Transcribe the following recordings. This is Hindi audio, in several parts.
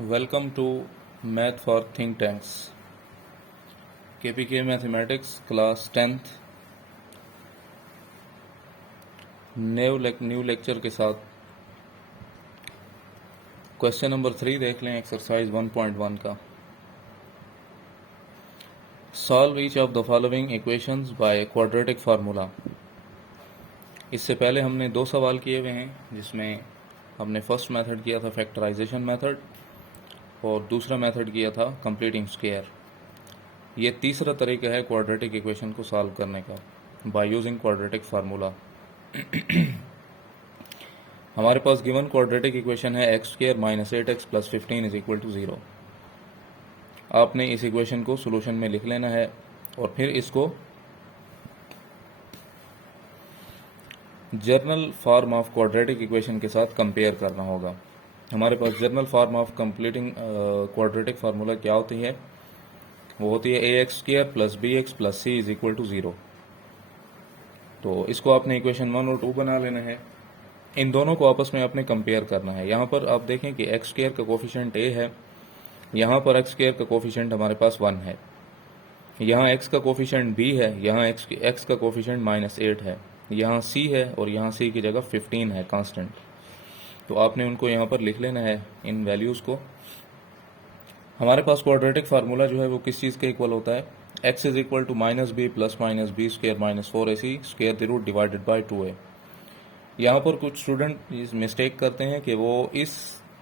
Welcome to Math for Think Tanks. KPK Mathematics Class 10th new lecture के साथ क्वेश्चन नंबर 3 देख लें एक्सरसाइज 1.1 का। Solve each of the following equations by quadratic formula. इससे पहले हमने दो सवाल किए हुए हैं, जिसमें हमने फर्स्ट मेथड किया था फैक्टराइजेशन मेथड और दूसरा मेथड किया था कंप्लीटिंग स्क्वायर। ये तीसरा तरीका है क्वाड्रेटिक इक्वेशन को सॉल्व करने का बाय यूजिंग क्वाड्रेटिक फार्मूला। हमारे पास गिवन क्वाड्रेटिक इक्वेशन है x square minus 8x plus 15 is equal to 0। आपने इस इक्वेशन को सोल्यूशन में लिख लेना है और फिर इसको general form of quadratic equation के साथ कंपेयर करना होगा। हमारे पास general form of completing quadratic formula क्या होती है? वो होती है ax square plus bx plus c is equal to 0। तो इसको आपने इक्वेशन 1 और 2 बना लेना है। इन दोनों को आपस में आपने कंपेयर करना है। यहाँ पर आप देखें कि एक्स स्क्वायर का कोफिशिएंट a है, यहाँ पर एक्स स्क्वायर का कोफिशिएंट हमारे पास 1 है, यहाँ x का कोफिशिएंट b है, यहाँ x का कोफिशिएंट -8 है, यहाँ c है और यहाँ c की जगह 15 है कांस्टेंट। तो आपने उनको यहाँ पर लिख लेना है, इन वैल्यूज़ को। हमारे पास क्वाड्रेटिक फार्मूला जो है वो किस चीज़ के इक्वल होता है? x is equal to -b plus -b square minus 4ac square the root divided by 2a। यहाँ पर कुछ स्टूडेंट इस मिस्टेक करते हैं कि वो इस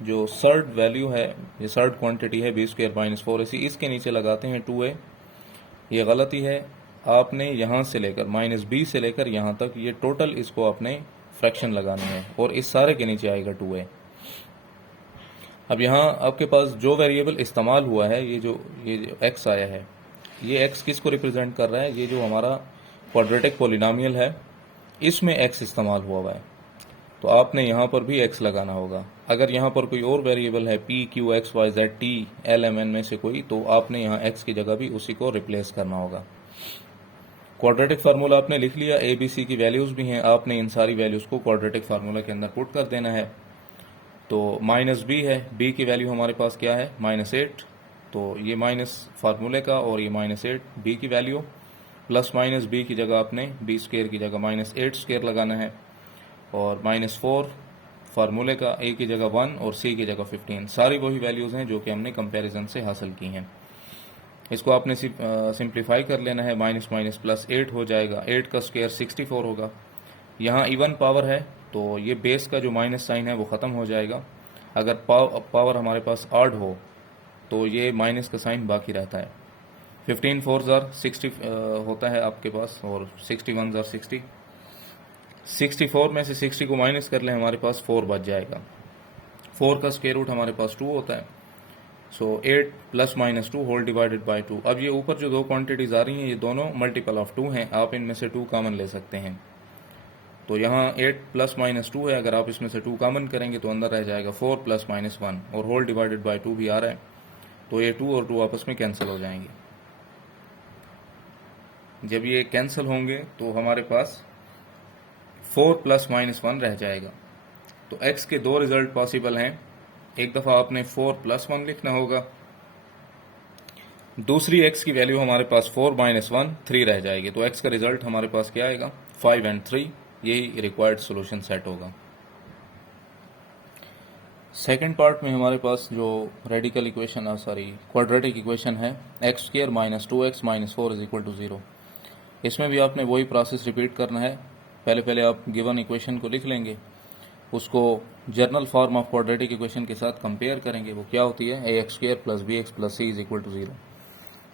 जो सर्ड वैल्यू है, ये सर्ड क्वांटिटी है b स्क्वायर माइनस 4ac, इसके नीचे लगाते हैं 2a। ये गलती है। आपने यहाँ से लेकर -b से लेकर यहाँ तक ये टोटल इसको आपने फ्रैक्शन लगाना है और इस सारे के नीचे आएगा 2a। अब यहाँ आपके पास जो वेरिएबल इस्तेमाल हुआ है, ये जो x आया है, ये x किसको रिप्रेजेंट कर रहा है? ये जो हमारा क्वाड्रेटिक पॉलिनोमियल है, इसमें x इस्तेमाल हुआ है। तो आपने यहाँ पर भी x लगाना होगा। अगर यहाँ पर कोई और वेरिएबल है p, q, x, y, z, t, l, m, n में से कोई, तो आपने यहाँ x की जगह भी उसी को रिप्लेस करना होगा। क्वाड्रेटिक फार्मूला आपने लिख लिया, a, b, c की वैल्यूज़ भी हैं। आपने इन सारी वैल्यूज़ को क्वाड्रेटिक फार्मूला के अंदर पुट कर देना है। तो -b है, b की वैल्यू हमारे पास क्या है? -8। तो ये माइनस फार्मूले का और ये -8 b की वैल्यू, प्लस माइनस b की जगह आपने b स्क्वायर की जगह -8 स्क्वायर लगाना है और -4 फार्मूले का, a की जगह 1 और c की जगह 15। सारी वही वैल्यूज़ हैं जो कि हमने कंपैरिजन से हासिल की हैं। इसको आपने सिंप्लीफाई कर लेना है। माइनस माइनस प्लस 8 हो जाएगा, 8 का स्क्वायर 64 होगा। यहाँ इवन पावर है तो ये बेस का जो माइनस साइन है वो ख़त्म हो जाएगा। अगर पावर हमारे पास ऑड हो तो ये माइनस का साइन बाकी रहता है। 15 4 ज़ार 60 होता है आपके पास और 61 ज़ार 60। 64 में से 60 को माइनस कर लें, हमारे पास 4 बच जाएगा। 4 का स्क्वायर रूट हमारे पास 2 होता है। So 8 plus minus 2 whole divided by 2। अब ये ऊपर जो दो क्वांटिटीज़ आ रही हैं, ये दोनों मल्टीपल ऑफ 2 हैं। आप इनमें से 2 कॉमन ले सकते हैं। तो यहाँ 8 प्लस माइनस 2 है, अगर आप इसमें से 2 कॉमन करेंगे तो अंदर रह जाएगा 4 प्लस माइनस 1 और होल डिवाइडेड बाई 2 भी आ रहा है। तो ये 2 और 2 आपस में कैंसिल हो जाएंगे। जब ये कैंसिल होंगे तो हमारे पास 4 प्लस माइनस 1 रह जाएगा। तो x के दो रिजल्ट पॉसिबल हैं। एक दफ़ा आपने 4 प्लस 1 लिखना होगा, दूसरी x की वैल्यू हमारे पास 4 माइनस 1 3 रह जाएगी। तो x का रिजल्ट हमारे पास क्या आएगा? 5 और 3। यही रिक्वायर्ड सॉल्यूशन सेट होगा। सेकंड पार्ट में हमारे पास जो रेडिकल इक्वेशन क्वाड्रेटिक इक्वेशन है, x square minus 2x minus 4 is equal to 0। इसमें भी आपने वही प्रोसेस रिपीट करना है। पहले आप गिवन इक्वेशन को लिख लेंगे, उसको general form of quadratic equation के साथ कंपेयर करेंगे। वो क्या होती है? ax square plus bx plus c is equal to 0।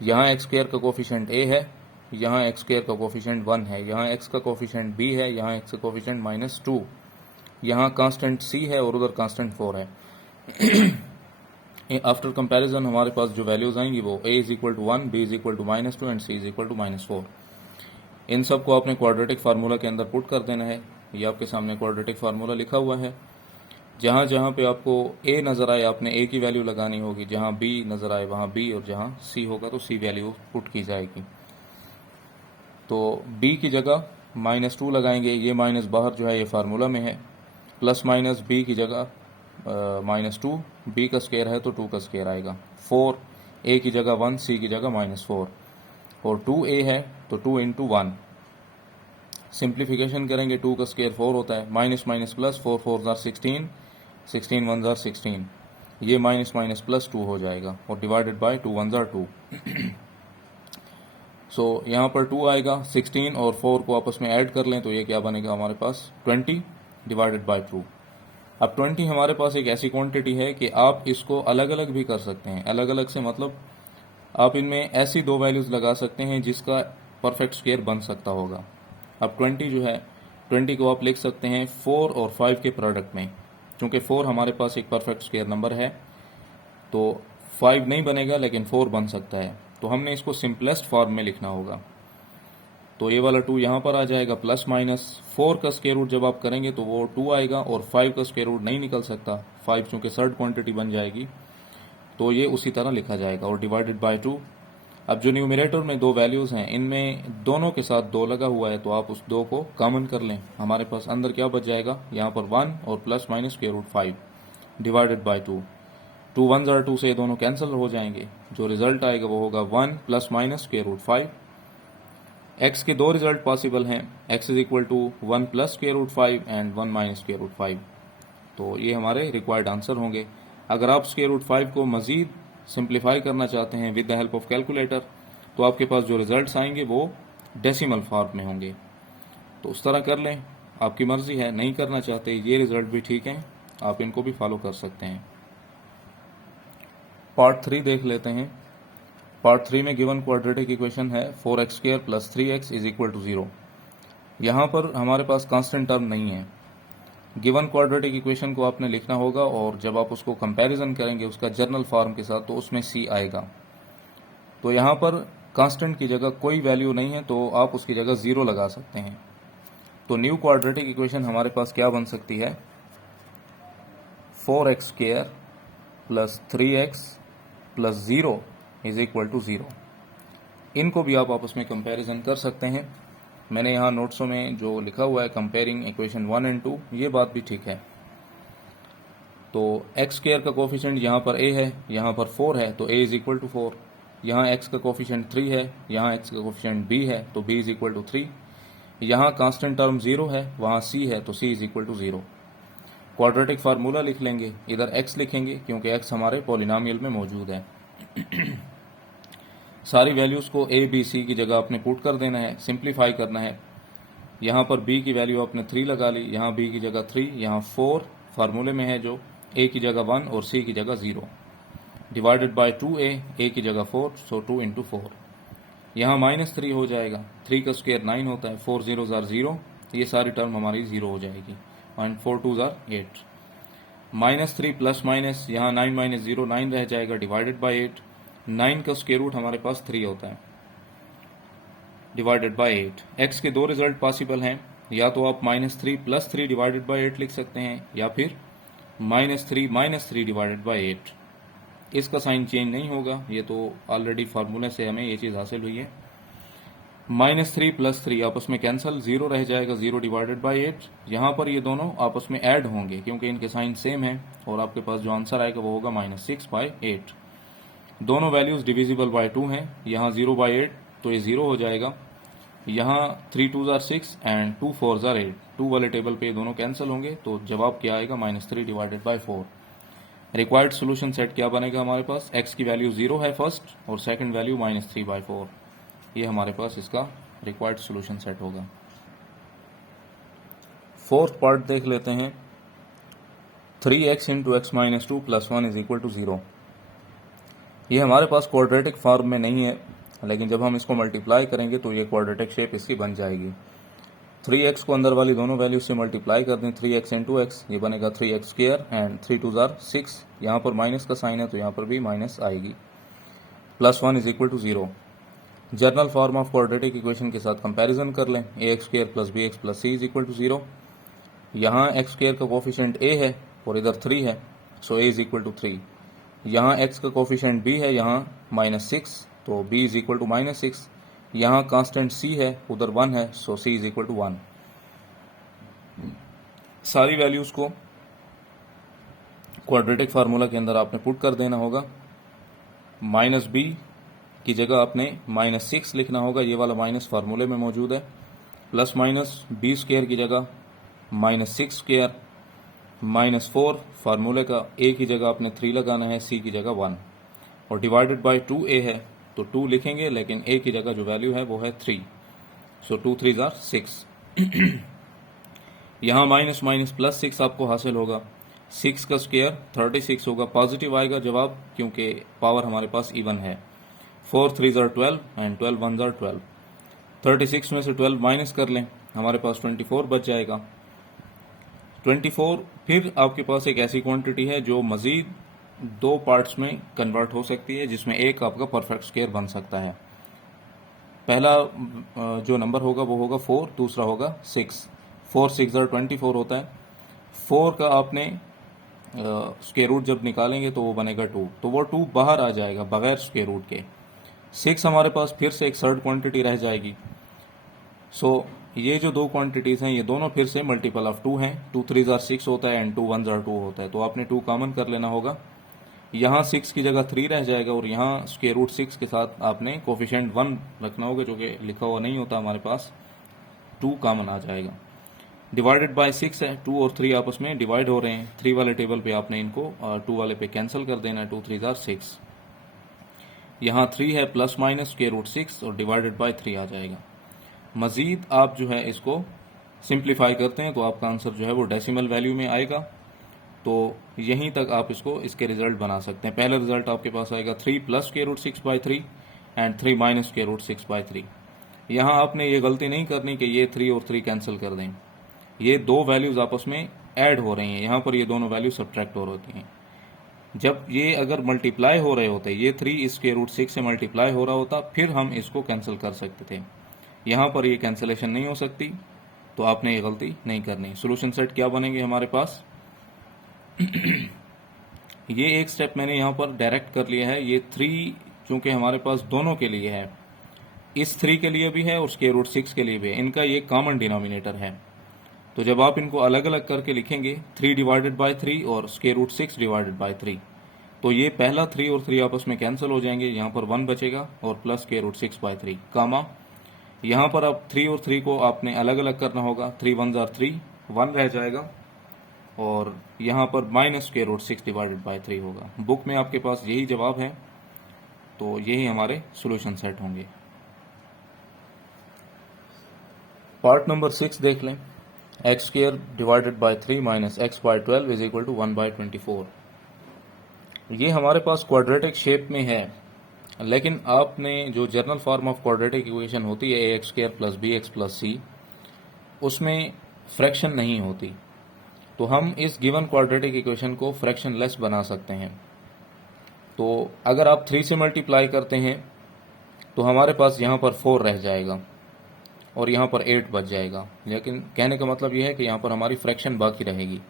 यहाँ एक्स स्क्वायर का कोफिशिएंट a है, यहाँ एक्स स्क्वायर का कोफिशिएंट 1 है, यहाँ x का कोफिशिएंट b है, यहाँ x का कोफिशिएंट -2, यहाँ कांस्टेंट c है और उधर कांस्टेंट 4 है। आफ्टर कंपैरिजन हमारे पास जो वैल्यूज आएंगी वो a is equal to 1, b is equal to -2 and c is equal to -4। इन सब को आपने क्वाड्रेटिक फार्मूला के अंदर पुट कर देना है। ये आपके सामने क्वाड्रेटिक फार्मूला लिखा हुआ है। जहाँ जहाँ पे आपको a नज़र आए आपने a की वैल्यू लगानी होगी, जहाँ b नज़र आए वहाँ b और जहाँ c होगा तो c वैल्यू पुट की जाएगी। तो b की जगह -2 लगाएंगे, ये माइनस बाहर जो है ये फार्मूला में है, प्लस माइनस b की जगह -2, b का स्क्वायर है तो 2 का स्क्वायर आएगा। 4, a की जगह 1, c की जगह -4, और 2a है तो 2 × 1। सिंप्लीफिकेशन करेंगे, 2 का स्क्वायर 4 होता है, माइनस माइनस प्लस, 4 4 ज़ार 16, 16 1 ज़ार 16, ये माइनस माइनस प्लस 2 हो जाएगा, और डिवाइडेड बाय 2 1 ज़ार 2। सो यहाँ पर 2 आएगा, 16 और 4 को आपस में ऐड कर लें तो ये क्या बनेगा हमारे पास 20 डिवाइडेड बाय 2। अब 20 हमारे पास एक ऐसी क्वांटिटी है कि आप इसको अलग अलग भी कर सकते हैं। अलग अलग से मतलब आप इनमें ऐसी दो वैल्यूज़ लगा सकते हैं जिसका परफेक्ट स्क्वायर बन सकता होगा। अब 20 जो है, 20 को आप लिख सकते हैं 4 और 5 के प्रोडक्ट में। क्योंकि 4 हमारे पास एक परफेक्ट स्क्वायर नंबर है तो 5 नहीं बनेगा लेकिन 4 बन सकता है, तो हमने इसको सिंपलेस्ट फॉर्म में लिखना होगा। तो ये वाला 2 यहाँ पर आ जाएगा, प्लस माइनस 4 का स्क्वायर रूट जब आप करेंगे तो वो 2 आएगा, और 5 का स्क्वायर रूट नहीं निकल सकता, 5 चूँकि सर्ड क्वांटिटी बन जाएगी तो ये उसी तरह लिखा जाएगा, और डिवाइडेड बाय 2। अब जो न्यूमरेटर में दो वैल्यूज़ हैं इनमें दोनों के साथ 2 लगा हुआ है तो आप उस 2 को कॉमन कर लें। हमारे पास अंदर क्या बच जाएगा, यहाँ पर 1 और plus minus square root 5 divided by 2। 2 1 ज़ार 2 से ये दोनों कैंसिल हो जाएंगे, जो रिजल्ट आएगा वो होगा 1 plus minus square root 5। X के दो रिजल्ट पॉसिबल हैं, x is equal to 1 plus square root 5 and 1 minus square root 5। तो ये हमारे रिक्वायर्ड आंसर होंगे। अगर आप स्क्वायर रूट 5 को मज़ीद सिंप्लीफाई करना चाहते हैं with the help of calculator तो आपके पास जो रिजल्ट्स आएंगे वो डेसिमल फॉर्म में होंगे। तो उस तरह कर लें, आपकी मर्ज़ी है, नहीं करना चाहते ये रिजल्ट भी ठीक हैं, आप इनको भी फॉलो कर सकते हैं। पार्ट 3 देख लेते हैं। पार्ट 3 में गिवन क्वाड्रेटिक इक्वेशन है 4x² plus 3x is equal to 0। यहाँ पर हमारे पास कांस्टेंट टर्म नहीं है। गिवन क्वाड्रेटिक इक्वेशन को आपने लिखना होगा और जब आप उसको कंपैरिजन करेंगे उसका जर्नल फॉर्म के साथ तो उसमें c आएगा। तो यहाँ पर कांस्टेंट की जगह कोई वैल्यू नहीं है तो आप उसकी जगह 0 लगा सकते हैं। तो न्यू क्वाड्रेटिक इक्वेशन हमारे पास क्या बन सकती है, 4x² plus 3x plus 0 is equal to 0। इनको भी आप आपस में कंपैरिजन कर सकते हैं। मैंने यहाँ नोट्सों में जो लिखा हुआ है कंपेयरिंग इक्वेशन 1 एंड 2, ये बात भी ठीक है। तो x² का कोफिशिएंट यहाँ पर a है, यहाँ पर 4 है तो a इज इक्वल टू 4। यहाँ x का कोफिशिएंट 3 है, यहाँ x का कोफिशिएंट b है तो b इज इक्वल टू 3। यहाँ कांस्टेंट टर्म 0 है, वहाँ c है तो c is equal to 0। Quadratic formula लिख लेंगे, इधर x लिखेंगे क्योंकि x हमारे पॉलिनोमियल में मौजूद है। सारी वैल्यूज़ को a b c की जगह आपने पुट कर देना है, सिंप्लीफाई करना है। यहाँ पर b की वैल्यू आपने 3 लगा ली, यहाँ b की जगह 3, यहाँ 4 फार्मूले में है जो a की जगह 1 और c की जगह 0, डिवाइडेड बाय 2a, a की जगह 4 सो 2 × 4। यहाँ -3 हो जाएगा, 3 का स्क्वायर 9 होता है, 4 0 ज़ार 0, ये सारी टर्म हमारी 0 हो जाएगी, एंड 4 2 ज़ार 8। -3 प्लस माइनस, यहाँ 9 माइनस 0 9 रह जाएगा, डिवाइडेड बाय 8। 9 का स्क्वायर रूट हमारे पास 3 होता है, डिवाइडेड बाय 8। x के दो रिजल्ट पॉसिबल हैं, या तो आप -3 प्लस 3 डिवाइडेड बाय 8 लिख सकते हैं, या फिर -3 माइनस 3 डिवाइडेड बाय 8। इसका साइन चेंज नहीं होगा, ये तो ऑलरेडी फार्मूले से हमें ये चीज़ हासिल हुई है। -3 प्लस 3 आपस में कैंसिल, 0 रह जाएगा, 0 डिवाइडेड बाय 8। यहाँ पर ये दोनों आपस में ऐड होंगे क्योंकि इनके साइन सेम है, और आपके पास जो आंसर आएगा वो होगा -6/8। दोनों वैल्यूज़ डिविजिबल बाय 2 हैं, यहाँ 0/8 तो ये 0 हो जाएगा, यहाँ 3 2 ज़ार 6 एंड 2 4 ज़ार 8, 2 वाले टेबल पे दोनों कैंसिल होंगे, तो जवाब क्या आएगा -3 divided by 4। Required solution set क्या बनेगा हमारे पास, x की वैल्यू 0 है फर्स्ट और सेकंड वैल्यू -3/4, ये हमारे पास इसका रिक्वायर्ड सोल्यूशन सेट होगा। फोर्थ पार्ट देख लेते हैं, 3x × x - 2 + 1 is equal to 0। ये हमारे पास क्वाड्रेटिक फॉर्म में नहीं है, लेकिन जब हम इसको मल्टीप्लाई करेंगे तो ये क्वाड्रेटिक शेप इसकी बन जाएगी। 3x को अंदर वाली दोनों वैल्यू से मल्टीप्लाई कर दें, 3x × x, ये बनेगा 3x² एंड 3 2 ज़ार 6, यहाँ पर माइनस का साइन है तो यहाँ पर भी माइनस आएगी, +1 is equal to 0। General form of quadratic equation के साथ कंपैरिजन कर लें, ax² + bx + c is equal to 0। यहाँ x² का कोफिशिएंट a है और इधर 3 है, सो a इज इक्वल टू 3। यहाँ x का कोफिशिएंट b है, यहाँ -6 तो b इज इक्वल टू -6। यहाँ कांस्टेंट c है, उधर 1 है, सो c इज इक्वल टू 1। सारी वैल्यूज़ को क्वाड्रेटिक फार्मूला के अंदर आपने पुट कर देना होगा। माइनस बी की जगह आपने -6 लिखना होगा, ये वाला माइनस फार्मूले में मौजूद है। प्लस माइनस बी स्क्वायर की जगह -6 स्क्वायर, -4 फार्मूले का ए की जगह आपने 3 लगाना है, सी की जगह 1, और डिवाइडेड बाय 2a है तो 2 लिखेंगे, लेकिन a की जगह जो वैल्यू है वो है 3, सो 2 3 ज़ार 6। यहाँ माइनस माइनस प्लस 6 आपको हासिल होगा। 6 का स्क्वायर 36 होगा, पॉजिटिव आएगा जवाब क्योंकि पावर हमारे पास इवन है। 4 3 ज़ार 12 एंड 12 1 ज़ार 12। 36 में से 12 माइनस कर लें, हमारे पास 24 बच जाएगा। 24 फिर आपके पास एक ऐसी क्वांटिटी है जो मजीद 2 पार्ट्स में कन्वर्ट हो सकती है, जिसमें एक आपका परफेक्ट स्क्वायर बन सकता है। पहला जो नंबर होगा वो होगा 4, दूसरा होगा 6। 4 6 ज़ार 24 होता है। 4 का आपने स्क्वायर रूट जब निकालेंगे तो वो बनेगा 2, तो वो 2 बाहर आ जाएगा बगैर स्क्वायर रूट के। 6 हमारे पास फिर से एक थर्ड क्वांटिटी रह जाएगी। सो ये जो 2 क्वांटिटीज हैं ये दोनों फिर से मल्टीपल ऑफ 2 हैं। 2 3 ज़ार 6 होता है एंड 2 1 ज़ार 2 होता है, तो आपने 2 कॉमन कर लेना होगा। यहाँ 6 की जगह 3 रह जाएगा और यहाँ स्क्वायर रूट 6 के साथ आपने कोफिशिएंट 1 रखना होगा, जो कि लिखा हुआ नहीं होता हमारे पास। 2 कॉमन आ जाएगा। डिवाइडेड बाय 6 है, 2 और 3 आपस में डिवाइड हो रहे हैं। 3 वाले टेबल पे आपने इनको 2 वाले पे कैंसिल कर देना है। 2 3 ज़ार 6। यहाँ 3 है प्लस माइनस स्क्वायर रूट 6 और डिवाइडेड बाय 3 आ जाएगा। मजीद आप जो है इसको सिंप्लीफाई करते हैं तो आपका आंसर जो है वो डेसिमल वैल्यू में आएगा। तो यहीं तक आप इसके रिजल्ट बना सकते हैं। पहला रिजल्ट आपके पास आएगा 3 plus square root 6 by 3 and 3 minus square root 6 by 3। यहाँ आपने ये गलती नहीं करनी कि ये 3 और 3 कैंसिल कर दें। ये 2 वैल्यूज आपस में ऐड हो रही हैं, यहाँ पर ये दोनों वैल्यू सब्ट्रैक्ट हो रही हैं। जब ये अगर मल्टीप्लाई हो रहे होते, ये 3 इस स्क्वायर रूट 6 से मल्टीप्लाई हो रहा होता, फिर हम इसको कैंसिल कर सकते थे। यहाँ पर ये कैंसिलेशन नहीं हो सकती, तो आपने ये गलती नहीं करनी। सोल्यूशन सेट क्या बनेंगे हमारे पास ये एक स्टेप मैंने यहाँ पर डायरेक्ट कर लिया है। ये 3 चूंकि हमारे पास दोनों के लिए है, इस 3 के लिए भी है और स्क्वायर रूट 6 के लिए भी है, इनका ये कॉमन डिनोमिनेटर है। तो जब आप इनको अलग अलग करके लिखेंगे 3 डिवाइडेड बाय 3 और स्क्वायर रूट 6 डिवाइडेड बाय 3, तो ये पहला 3 और 3 आपस में कैंसिल हो जाएंगे, यहाँ पर 1 बचेगा और प्लस स्क्वायर रूट 6 बाय 3 कामा। यहाँ पर अब 3 और 3 को आपने अलग अलग करना होगा। 3 1 ज़ार 3, 1 रह जाएगा और यहाँ पर minus square root 6 divided by 3 होगा। बुक में आपके पास यही जवाब है, तो यही हमारे सोल्यूशन सेट होंगे। पार्ट नंबर 6 देख लें। X square divided by 3 minus x by 12 is equal to 1 by 24। ये हमारे पास क्वाड्रेटिक शेप में है, लेकिन आपने जो general form of quadratic equation होती है x square plus b x plus c, उसमें फ्रैक्शन नहीं होती। तो हम इस गिवन क्वाड्रेटिक इक्वेशन को फ्रैक्शन लेस बना सकते हैं। तो अगर आप 3 से मल्टीप्लाई करते हैं तो हमारे पास यहाँ पर 4 रह जाएगा और यहाँ पर 8 बच जाएगा, लेकिन कहने का मतलब यह है कि यहाँ पर हमारी फ्रैक्शन बाकी रहेगी।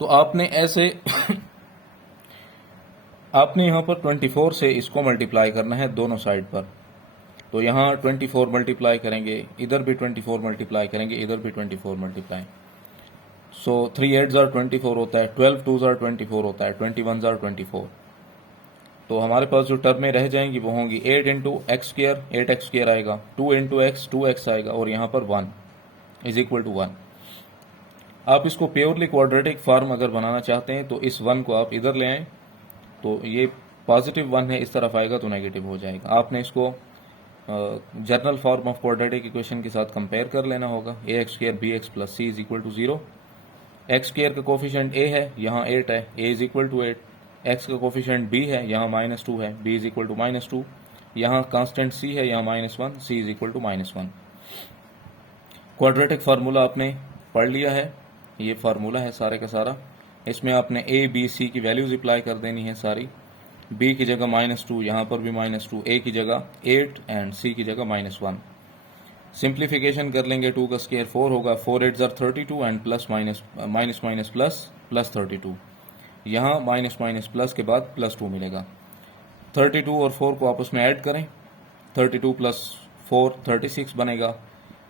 तो आपने ऐसे आपने यहाँ पर 24 से इसको मल्टीप्लाई करना है दोनों साइड पर। तो यहाँ 24 मल्टीप्लाई करेंगे, इधर भी 24 मल्टीप्लाई करेंगे, इधर भी 24 मल्टीप्लाई। सो 3 8 ज़ार 24 होता है, 12 2 ज़ार 24 होता है, 21 ज़ार 24। तो हमारे पास जो टर्में रह जाएंगी वो होंगी 8 into x square, 8x square आएगा, 2 इंटू एक्स 2x आएगा और यहाँ पर 1 इज इक्वल टू 1। आप इसको प्योरली क्वाड्रेटिक फॉर्म अगर बनाना चाहते हैं तो इस 1 को आप इधर ले आएँ, तो ये पॉजिटिव 1 है, इस तरफ आएगा तो नेगेटिव हो जाएगा। आपने इसको general form of quadratic equation के साथ कंपेयर कर लेना होगा। A x square b x plus c is equal to 0। X square का कोफिशिएंट ए है, यहाँ 8 है, a is equal to 8। X का कोफिशिएंट बी है, यहाँ -2 है, बी इज इक्वल टू -2। यहाँ कांस्टेंट सी है, यहाँ -1, c is equal to -1। Quadratic formula आपने पढ़ लिया है, ये फार्मूला है सारे का सारा। इसमें आपने ए बी सी की वैल्यूज अप्लाई कर देनी है सारी। b की जगह -2, यहाँ पर भी -2, a की जगह 8 एंड c की जगह -1। सिंप्लीफिकेशन कर लेंगे, 2 का स्क्वायर 4 होगा, 4 8 ज़ार 32 and plus minus minus minus plus plus 32। यहाँ माइनस माइनस प्लस के बाद +2 मिलेगा। 32 और 4 को आपस में ऐड करें, 32 प्लस 4 36 बनेगा।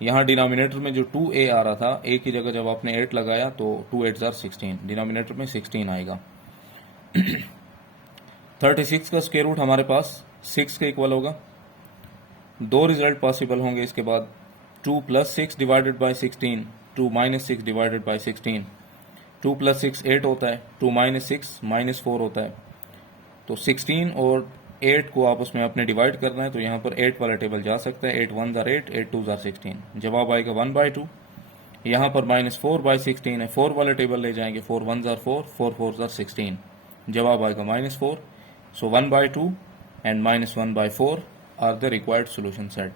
यहाँ डिनोमिनेटर में जो 2a आ रहा था, a की जगह जब आपने 8 लगाया तो 2 8 जार 16, डिनोमिनेटर में 16 आएगा। 36 का स्क्वायर रूट हमारे पास 6 के इक्वल होगा। दो रिजल्ट पॉसिबल होंगे इसके बाद, 2 + 6 डिवाइडेड बाई 16, 2 - 6 डिवाइडेड बाई 16। 2 + 6 8 होता है, 2 - 6 -4 होता है। तो 16 और 8 को आपस में आपने डिवाइड करना है, तो यहाँ पर 8 वाला टेबल जा सकता है। 8 1 जार 8, 8 2 जार 16, जवाब आएगा 1/2। यहाँ पर -4/16 है, 4 वाला टेबल ले जाएंगे, 4 1 जार 4, 4 4 जार 16, जवाब आएगा -4। So 1/2 and -1/4 are the required solution set.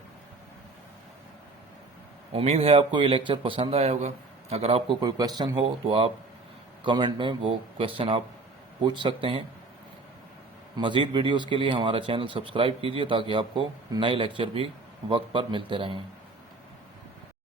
उम्मीद है आपको ये लेक्चर पसंद आया होगा। अगर आपको कोई क्वेश्चन हो तो आप कमेंट में वो क्वेश्चन आप पूछ सकते हैं। मज़ीद वीडियोस के लिए हमारा चैनल सब्सक्राइब कीजिए ताकि आपको नए लेक्चर भी वक्त पर मिलते रहें।